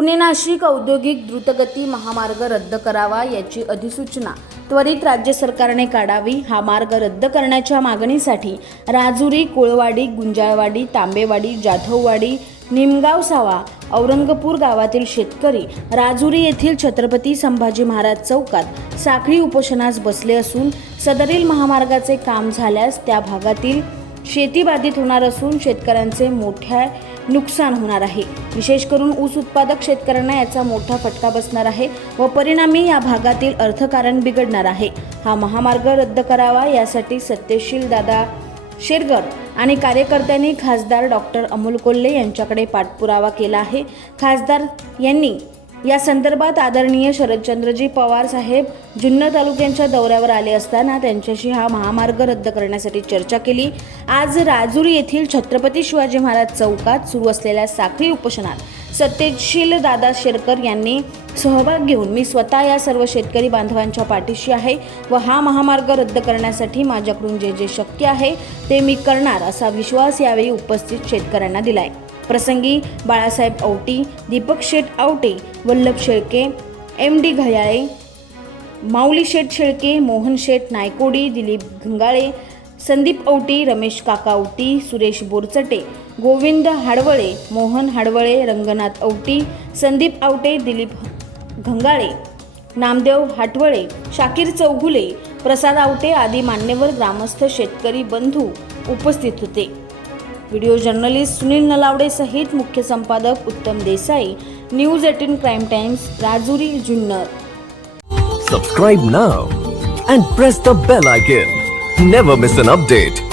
पुणे नाशिक औद्योगिक द्रुतगती महामार्ग रद्द करावा याची अधिसूचना त्वरित राज्य सरकारने काढावी हा मार्ग रद्द करण्याच्या मागणीसाठी राजुरी कुळवाडी गुंजाळवाडी तांबेवाडी जाधववाडी निमगाव सावा औरंगपूर गावातील शेतकरी राजुरी येथील छत्रपती संभाजी महाराज चौकात साखळी उपोषणास बसले असून सदरील महामार्गाचे काम झाल्यास त्या भागातील शेती बाधित होणार असून शेतकऱ्यांचे मोठ्या नुकसान होणार आहे. विशेष करून ऊस उत्पादक शेतकऱ्यांना याचा मोठा फटका बसणार आहे व परिणामी या भागातील अर्थकारण बिघडणार आहे. हा महामार्ग रद्द करावा यासाठी सत्यशील दादा शिरगर आणि कार्यकर्त्यांनी खासदार डॉक्टर अमोल कोल्हे यांच्याकडे पाठपुरावा केला आहे. खासदार यांनी या संदर्भात आदरणीय शरदचंद्रजी पवार साहेब जुन्नर तालुक्यांच्या दौऱ्यावर आले असताना त्यांच्याशी हा महामार्ग रद्द करण्यासाठी चर्चा केली. आज राजुरी येथील छत्रपती शिवाजी महाराज चौकात सुरू असलेल्या साखळी उपोषणात सत्यशील दादा शेरकर यांनी सहभाग घेऊन मी स्वतः या सर्व शेतकरी बांधवांच्या पाठीशी आहे व हा महामार्ग रद्द करण्यासाठी माझ्याकडून जे जे शक्य आहे ते मी करणार असा विश्वास यावेळी उपस्थित शेतकऱ्यांना दिलाय. प्रसंगी बाळासाहेब औटी दीपक शेठ आवटे वल्लभ शेळके एम डी घयाळे माऊली शेठ शेळके मोहन शेठ नायकोडी दिलीप घंगाळे संदीप औटी रमेश काका औटी सुरेश बोरचटे गोविंद हाडवळे मोहन हाडवळे रंगनाथ औटी संदीप आवटे दिलीप घंगाळे नामदेव हाटवळे शाकीर चौगुले प्रसाद आवटे आदी मान्यवर ग्रामस्थ शेतकरी बंधू उपस्थित होते. व्हिडिओ जर्नलिस्ट सुनील नलावडे सहित मुख्य संपादक Uttam Desai news eighteen crime times Rajuri Junnar. Subscribe now and press the bell icon never miss an update